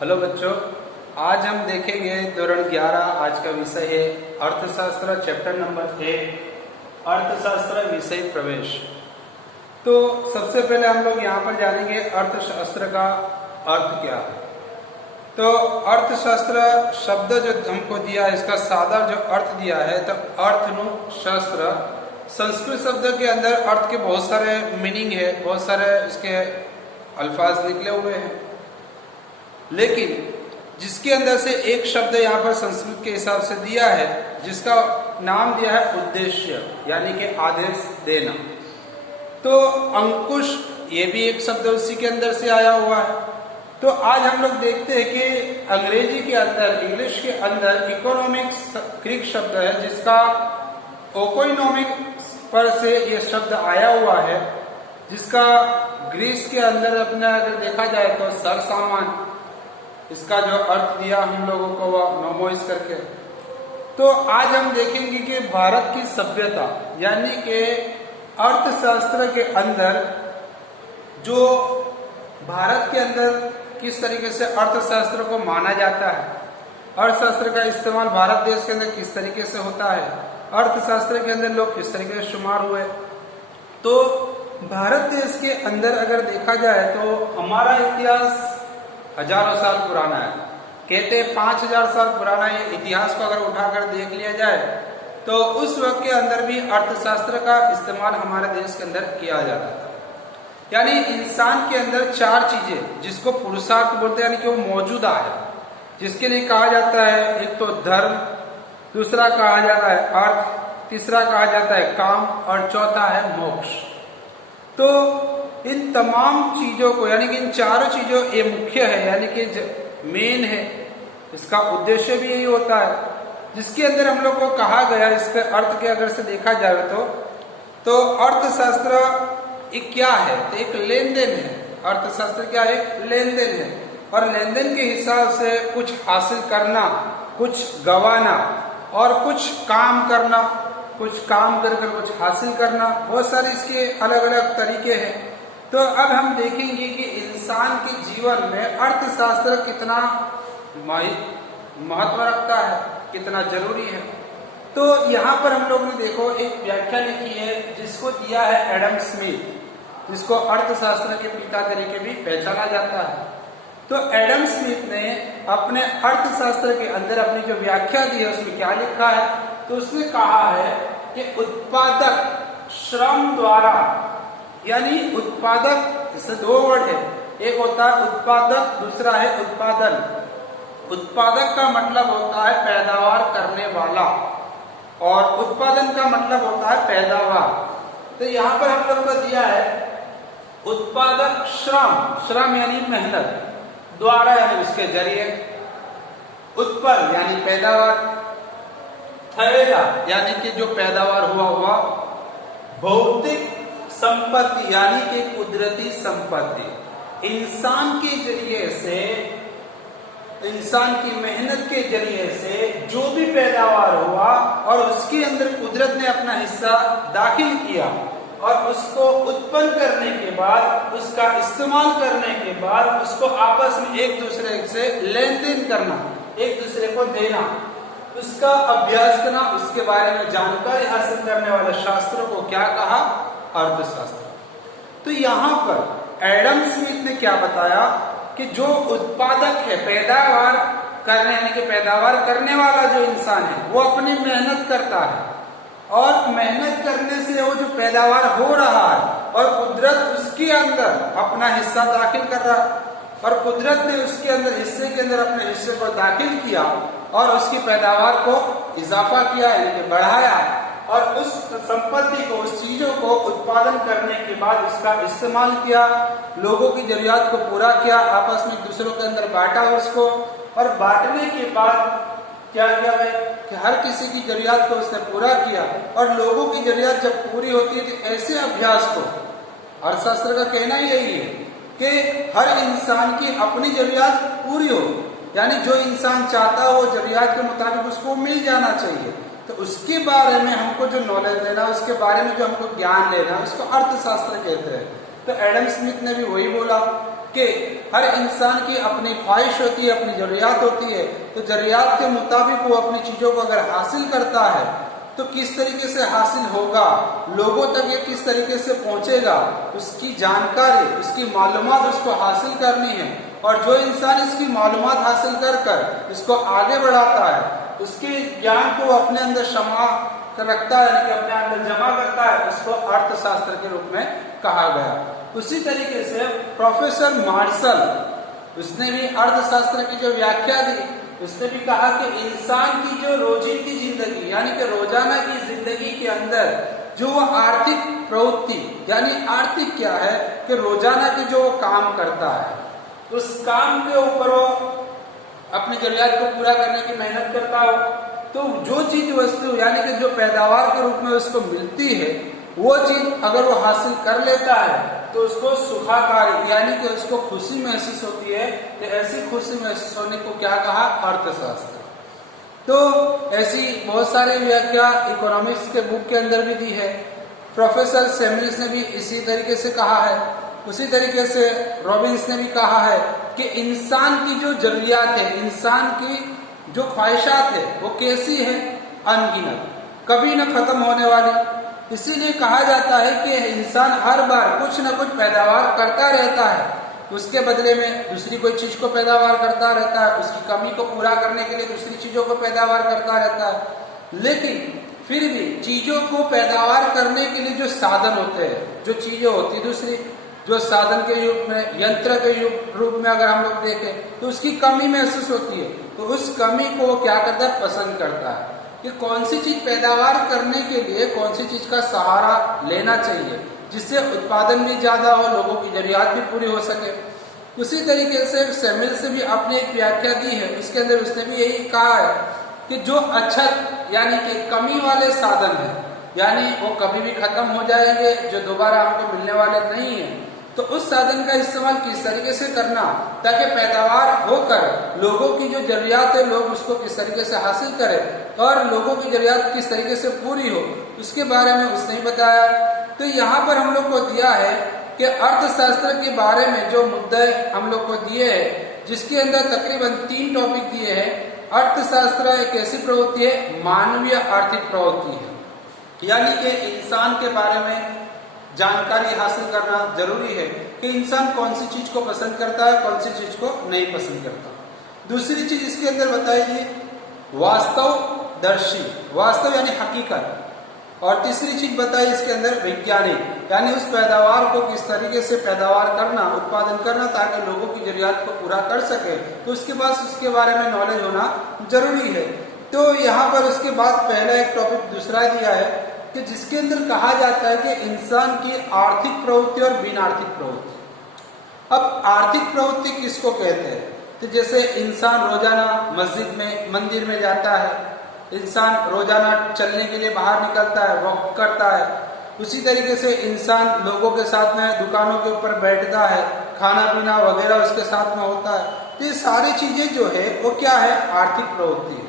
Hello बच्चों, आज हम देखेंगे धोरण 11। आज का विषय है अर्थशास्त्र, चैप्टर नंबर 1, अर्थशास्त्र विषय प्रवेश। तो सबसे पहले हम लोग यहाँ पर जानेंगे अर्थशास्त्र का अर्थ क्या है। तो अर्थशास्त्र शब्द जो हमको दिया है, इसका सादा जो अर्थ दिया है, तो अर्थशास्त्र संस्कृत शब्द के अंदर अर्थ के बहुत सारे मीनिंग है, बहुत सारे इसके अल्फाज निकले हुए हैं, लेकिन जिसके अंदर से एक शब्द यहाँ पर संस्कृत के हिसाब से दिया है, जिसका नाम दिया है उद्देश्य, यानी कि आदेश देना। तो अंकुश ये भी एक शब्द उसी के अंदर से आया हुआ है। तो आज हम लोग देखते हैं कि अंग्रेजी के अंदर, इंग्लिश के अंदर इकोनॉमिक्स ग्रीक शब्द है, जिसका ओकोनॉमिक पर से ये शब्द आया हुआ है, जिसका ग्रीस के अंदर अपने अगर देखा जाए तो सर सामान, इसका जो अर्थ दिया हम लोगों को वह नोमोइस करके। तो आज हम देखेंगे कि भारत की सभ्यता यानी कि अर्थशास्त्र के अंदर, जो भारत के अंदर किस तरीके से अर्थशास्त्र को माना जाता है, अर्थशास्त्र का इस्तेमाल भारत देश के अंदर किस तरीके से होता है, अर्थशास्त्र के अंदर लोग किस तरीके से शुमार हुए। तो भारत देश के अंदर अगर देखा जाए तो हमारा इतिहास हजारों साल पुराना है। कहते 5000 साल पुराना ये इतिहास को अगर उठाकर देख लिया जाए तो उस वक्त के अंदर भी अर्थशास्त्र का इस्तेमाल हमारे देश के अंदर किया जाता था। यानी इंसान के अंदर चार चीजें, जिसको पुरुषार्थ बोलते हैं, यानी कि वो मौजूदा है, जिसके लिए कहा जाता है एक तो धर्म, दूसरा कहा जाता है अर्थ, तीसरा कहा जाता है काम और चौथा है मोक्ष। तो इन तमाम चीजों को, यानी कि इन चारों चीजों, ये मुख्य है, यानी कि मेन है, इसका उद्देश्य भी यही होता है, जिसके अंदर हम लोग को कहा गया, इसके अर्थ के अगर से देखा जाए तो अर्थशास्त्र एक क्या है, तो एक लेन देन है। अर्थशास्त्र क्या है? लेन देन है, और लेन देन के हिसाब से कुछ हासिल करना, कुछ गंवाना और कुछ काम करना, कुछ काम कर कुछ हासिल करना, बहुत सारे इसके अलग अलग तरीके हैं। तो अब हम देखेंगे कि इंसान के जीवन में अर्थशास्त्र कितना महत्व रखता है, कितना जरूरी है। तो यहाँ पर हम लोग ने देखो एक व्याख्या लिखी है, जिसको दिया है एडम स्मिथ, जिसको अर्थशास्त्र के पिता तरीके भी पहचाना जाता है। तो एडम स्मिथ ने अपने अर्थशास्त्र के अंदर अपनी जो व्याख्या दी है, उसमें क्या लिखा है? तो उसमें कहा है कि उत्पादक श्रम द्वारा, यानी उत्पादक, इससे दो वर्ड है, एक होता है उत्पादक, दूसरा है उत्पादन। उत्पादक का मतलब होता है पैदावार करने वाला, और उत्पादन का मतलब होता है पैदावार। तो यहाँ पर हम लोग को दिया है उत्पादक श्रम, श्रम यानी मेहनत, द्वारा यानी उसके जरिए, उत्पन्न यानी पैदावार, थयेला यानी कि जो पैदावार हुआ, भौतिक संपत्ति यानी कि कुदरती संपत्ति। इंसान के जरिए से, इंसान की मेहनत के जरिए से जो भी पैदावार हुआ और उसके अंदर कुदरत ने अपना हिस्सा दाखिल किया, और उसको उत्पन्न करने के बाद, उसका इस्तेमाल करने के बाद, उसको आपस में एक दूसरे से लेन देन करना, एक दूसरे को देना, उसका अभ्यास करना, उसके बारे में जानकारी हासिल करने वाले शास्त्रों को क्या कहा? अर्थशास्त्र। तो यहाँ पर एडम स्मिथ ने क्या बताया कि जो उत्पादक है, पैदावार करने यानी कि पैदावार करने वाला जो इंसान है, वो अपनी मेहनत करता है, और मेहनत करने से वो जो पैदावार हो रहा है, और कुदरत उसके अंदर अपना हिस्सा दाखिल कर रहा है, और कुदरत ने उसके अंदर हिस्से के अंदर अपने हिस्से को दाखिल किया और उसकी पैदावार को इजाफा किया, यानी कि बढ़ाया, और उस संपत्ति को, उस चीजों को उत्पादन करने के बाद उसका इस्तेमाल किया, लोगों की जरूरत को पूरा किया, आपस में दूसरों के अंदर बांटा उसको, और बांटने के बाद क्या किया है कि हर किसी की जरूरत को उसने पूरा किया, और लोगों की जरूरत जब पूरी होती है तो ऐसे अभ्यास को, अर्थशास्त्र का कहना ही यही है कि हर इंसान की अपनी जरूरत पूरी हो, यानी जो इंसान चाहता हो जरूरत के मुताबिक उसको मिल जाना चाहिए। तो उसके बारे में हमको जो नॉलेज लेना, उसके बारे में जो हमको ज्ञान लेना, उसको अर्थशास्त्र कहते हैं। तो एडम स्मिथ ने भी वही बोला कि हर इंसान की अपनी ख्वाहिश होती है, अपनी जरूरियात होती है। तो जरूरियात के मुताबिक वो अपनी चीजों को अगर हासिल करता है तो किस तरीके से हासिल होगा, लोगों तक ये किस तरीके से पहुंचेगा, उसकी जानकारी, उसकी मालूमात उसको हासिल करनी है। और जो इंसान इसकी मालूमात हासिल कर इसको आगे बढ़ाता है, उसके ज्ञान को अपने अंदर क्षमा रखता है, कि अपने अंदर जमा करता है, उसको अर्थशास्त्र के रूप में कहा गया। उसी तरीके से प्रोफेसर मार्शल, उसने भी अर्थशास्त्र की जो व्याख्या दी, उसने भी कहा कि इंसान की जो रोजींदी जिंदगी यानी कि रोजाना की जिंदगी के अंदर जो आर्थिक प्रवृत्ति, यानी आर्थिक क्या है कि रोजाना की जो काम करता है, उस काम के ऊपर वो अपनी जरूरियात को पूरा करने की मेहनत करता हो, तो जो चीज वस्तु यानी कि जो पैदावार के रूप में उसको मिलती है, वो चीज अगर वो हासिल कर लेता है तो उसको सुखाकारी यानी कि उसको खुशी महसूस होती है। तो ऐसी खुशी महसूस होने को क्या कहा, अर्थशास्त्र। तो ऐसी बहुत सारी व्याख्या इकोनॉमिक्स के बुक के अंदर भी दी है। प्रोफेसर सैमुअल्स ने भी इसी तरीके से कहा है। उसी तरीके से रॉबिन्स ने भी कहा है कि इंसान की जो जरूरियात है, इंसान की जो ख्वाहिशात है, वो कैसी है, अनगिनत, कभी न खत्म होने वाली। इसीलिए कहा जाता है कि इंसान हर बार कुछ न कुछ पैदावार करता रहता है, उसके बदले में दूसरी कोई चीज को पैदावार करता रहता है, उसकी कमी को पूरा करने के लिए दूसरी चीजों को पैदावार करता रहता है। लेकिन फिर भी चीजों को पैदावार करने के लिए जो साधन होते हैं, जो चीजें होती, दूसरी जो साधन के रूप में, यंत्र के रूप में अगर हम लोग देखें तो उसकी कमी महसूस होती है। तो उस कमी को वो क्या करता है, पसंद करता है कि कौन सी चीज पैदावार करने के लिए कौन सी चीज का सहारा लेना चाहिए, जिससे उत्पादन भी ज्यादा हो, लोगों की जरूरियात भी पूरी हो सके। उसी तरीके से सैमुअल्स ने भी अपने एक व्याख्या दी है, उसके अंदर उसने भी यही कहा है कि जो अछत यानी कि कमी वाले साधन है, यानी वो कभी भी खत्म हो जाएंगे, जो दोबारा हमको मिलने वाले नहीं है, तो उस साधन का इस्तेमाल किस तरीके से करना ताकि पैदावार होकर लोगों की जो जरूरियात है, लोग उसको किस तरीके से हासिल करें और लोगों की जरूरियात किस तरीके से पूरी हो, उसके बारे में उसने ही बताया। तो यहाँ पर हम लोग को दिया है कि अर्थशास्त्र के बारे में जो मुद्दे हम लोग को दिए हैं, जिसके अंदर तकरीबन 3 टॉपिक दिए हैं। अर्थशास्त्र एक ऐसी प्रवृत्ति है, मानवीय आर्थिक प्रवृत्ति है, यानी कि इंसान के बारे में जानकारी हासिल करना जरूरी है कि इंसान कौन सी चीज को पसंद करता है, कौन सी चीज को नहीं पसंद करता। दूसरी चीज इसके अंदर बताई गई वास्तवदर्शी, वास्तव यानी हकीकत। और तीसरी चीज बताई इसके अंदर वैज्ञानिक, यानी उस पैदावार को किस तरीके से पैदावार करना, उत्पादन करना ताकि लोगों की जरूरियात को पूरा कर सके, तो उसके पास उसके बारे में नॉलेज होना जरूरी है। तो यहाँ पर उसके बाद पहला एक टॉपिक दूसरा दिया है कि जिसके अंदर कहा जाता है कि इंसान की आर्थिक प्रवृत्ति और बिन आर्थिक प्रवृत्ति। अब आर्थिक प्रवृत्ति किसको कहते हैं, तो जैसे इंसान रोजाना मस्जिद में, मंदिर में जाता है, इंसान रोजाना चलने के लिए बाहर निकलता है, वॉक करता है। उसी तरीके से इंसान लोगों के साथ में दुकानों के ऊपर बैठता है, खाना पीना वगैरह उसके साथ में होता है। तो ये सारी चीजें जो है वो क्या है, आर्थिक प्रवृत्ति है।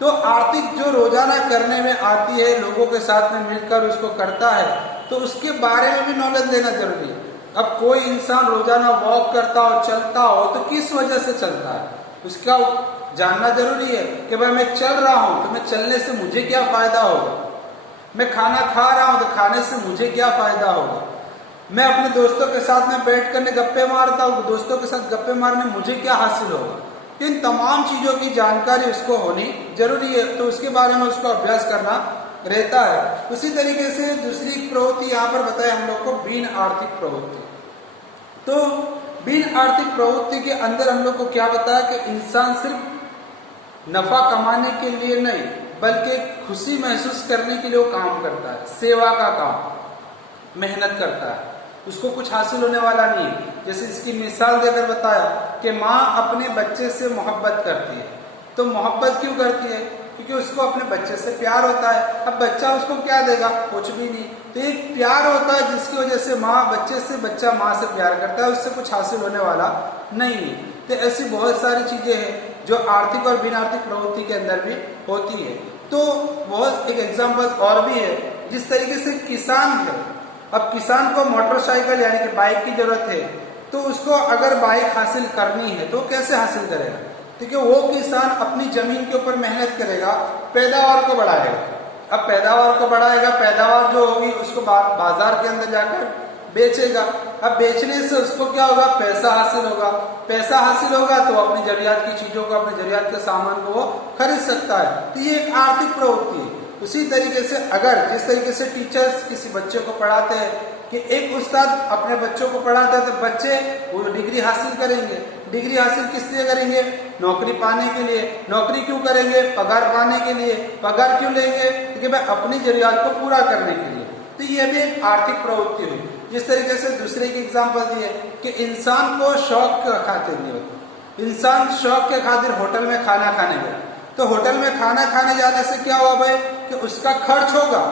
तो आर्थिक जो रोजाना करने में आती है, लोगों के साथ में मिलकर उसको करता है, तो उसके बारे में भी नॉलेज लेना जरूरी है। अब कोई इंसान रोजाना वॉक करता हो, चलता हो, तो किस वजह से चलता है, उसका जानना जरूरी है कि भाई मैं चल रहा हूं तो मैं चलने से मुझे क्या फायदा होगा, मैं खाना खा रहा हूं तो खाने से मुझे क्या फायदा होगा, मैं अपने दोस्तों के साथ में बैठ कर गप्पे मारता हूं, दोस्तों के साथ गप्पे मारने मुझे क्या हासिल होगा। इन तमाम चीजों की जानकारी उसको होनी जरूरी है, तो उसके बारे में उसको अभ्यास करना रहता है। उसी तरीके से दूसरी प्रवृत्ति यहाँ पर बताए हम लोग को, बिन आर्थिक प्रवृत्ति। तो बिन आर्थिक प्रवृत्ति के अंदर हम लोग को क्या बताया कि इंसान सिर्फ नफा कमाने के लिए नहीं बल्कि खुशी महसूस करने के लिए वो काम करता है, सेवा का काम, मेहनत करता है, उसको कुछ हासिल होने वाला नहीं है। जैसे इसकी मिसाल देकर बताया कि माँ अपने बच्चे से मोहब्बत करती है, तो मोहब्बत क्यों करती है, क्योंकि उसको अपने बच्चे से प्यार होता है। अब बच्चा उसको क्या देगा, कुछ भी नहीं। तो एक प्यार होता है जिसकी वजह से माँ बच्चे से, बच्चा माँ से प्यार करता है, उससे कुछ हासिल होने वाला नहीं है। तो ऐसी बहुत सारी चीजें हैं जो आर्थिक और बिन आर्थिक प्रवृत्ति के अंदर भी होती है। तो बहुत एक एग्जाम्पल और भी है, जिस तरीके से किसान है, अब किसान को मोटरसाइकिल यानी कि बाइक की जरूरत है, तो तो उसको अगर बाइक हासिल करनी है तो कैसे हासिल करेगा? ठीक है, वो किसान अपनी जमीन के ऊपर मेहनत करेगा, पैदावार को बढ़ाएगा। अब पैदावार को बढ़ाएगा, पैदावार जो होगी उसको बाजार के अंदर जाकर बेचेगा। अब बेचने से उसको क्या होगा? पैसा हासिल होगा। पैसा हासिल होगा तो अपनी जरूरियात की चीजों को, अपने जरूरियात के सामान को वो खरीद सकता है। तो ये एक आर्थिक प्रवृत्ति है। उसी तरीके से अगर जिस तरीके से टीचर्स किसी बच्चे को पढ़ाते हैं कि एक उस्ताद अपने बच्चों को पढ़ाता है तो बच्चे वो डिग्री हासिल करेंगे। डिग्री हासिल किस लिए करेंगे? नौकरी पाने के लिए। नौकरी क्यों करेंगे? पगार पाने के लिए। पगार क्यों लेंगे? क्योंकि भाई अपनी जरूरियात को पूरा करने के लिए। तो ये भी एक आर्थिक प्रवृत्ति हुई। जिस तरीके से दूसरे की एग्जाम्पल दिए कि इंसान को शौक के खातिर नहीं होता। इंसान शौक के खातिर होटल में खाना खाने गया, तो होटल में खाना खाने जाने से क्या हुआ भाई कि उसका खर्च होगा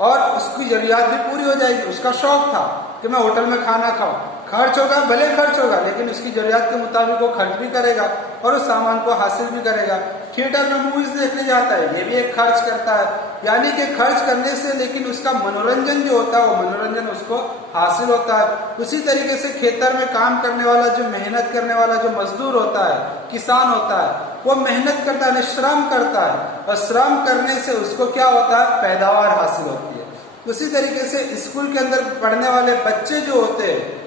और उसकी जरूरियात भी पूरी हो जाएगी। उसका शौक था कि मैं होटल में खाना खाऊं, खर्च होगा, भले खर्च होगा, लेकिन उसकी जरूरियात के मुताबिक वो खर्च भी करेगा और उस सामान को हासिल भी करेगा। थिएटर में मूवीज देखने जाता है, ये भी एक खर्च करता है। यानी कि खर्च करने से लेकिन उसका मनोरंजन जो होता है वो मनोरंजन उसको हासिल होता है। उसी तरीके से खेतर में काम करने वाला, जो मेहनत करने वाला जो मजदूर होता है, किसान होता है, वो मेहनत करता है, श्रम करता है और श्रम करने से उसको क्या होता है? पैदावार हासिल होती है। उसी तरीके से स्कूल के अंदर पढ़ने वाले बच्चे जो होते हैं,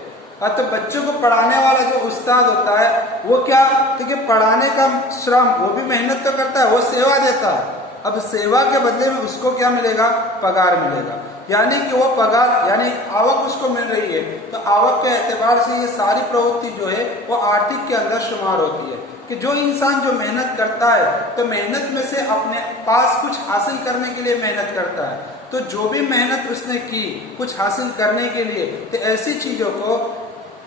तो बच्चों को पढ़ाने वाला जो उस्ताद होता है वो क्या? देखिए, पढ़ाने का श्रम, वो भी मेहनत तो करता है, वो सेवा देता है। अब सेवा के बदले में उसको क्या मिलेगा? पगार मिलेगा। यानी कि वो पगार यानी आवक उसको मिल रही है। तो आवक के एतबार से ये सारी प्रवृत्ति जो है वो आर्थिक के अंदर शुमार होती है कि जो इंसान जो मेहनत करता है तो मेहनत में से अपने पास कुछ हासिल करने के लिए मेहनत करता है। तो जो भी मेहनत उसने की कुछ हासिल करने के लिए, तो ऐसी चीजों को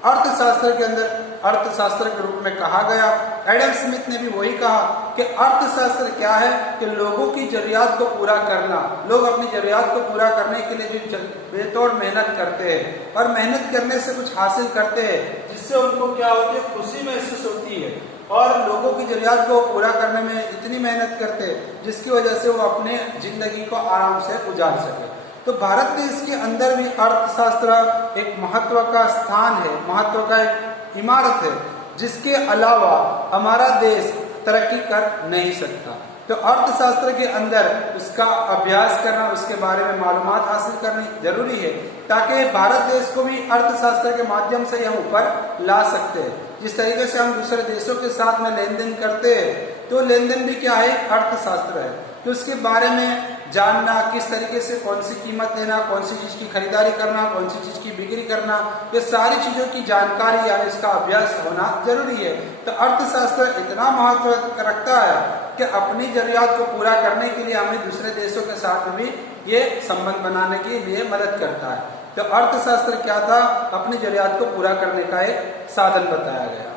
अर्थशास्त्र के अंदर अर्थशास्त्र के रूप में कहा गया। एडम स्मिथ ने भी वही कहा कि अर्थशास्त्र क्या है कि लोगों की जरूरियात को पूरा करना। लोग अपनी जरूरियात को पूरा करने के लिए जो बेतौड़ मेहनत करते हैं और मेहनत करने से कुछ हासिल करते हैं, जिससे उनको क्या होती है? खुशी महसूस होती है और लोगों की जरूरियात को पूरा करने में इतनी मेहनत करते हैं जिसकी वजह से वो अपने जिंदगी को आराम से गुजार सके। तो भारत देश के अंदर भी अर्थशास्त्र एक महत्व का स्थान है, महत्व का एक इमारत है, जिसके अलावा हमारा देश तरक्की कर नहीं सकता। तो अर्थशास्त्र के अंदर उसका अभ्यास करना, उसके बारे में मालूमात हासिल करनी जरूरी है, ताकि भारत देश को भी अर्थशास्त्र के माध्यम से हम ऊपर ला सकते हैं। जिस तरीके से हम दूसरे देशों के साथ में लेन देन करते हैं, तो लेन देन भी क्या है? अर्थशास्त्र है। तो उसके बारे में जानना, किस तरीके से कौन सी कीमत देना, कौन सी चीज की खरीदारी करना, कौन सी चीज की बिक्री करना, ये सारी चीजों की जानकारी यानी इसका अभ्यास होना जरूरी है। तो अर्थशास्त्र इतना महत्व रखता है कि अपनी जरूरियात को पूरा करने के लिए हमें दूसरे देशों के साथ भी ये संबंध बनाने के लिए मदद करता है। तो अर्थशास्त्र क्या था? अपनी जरूरियात को पूरा करने का एक साधन बताया गया।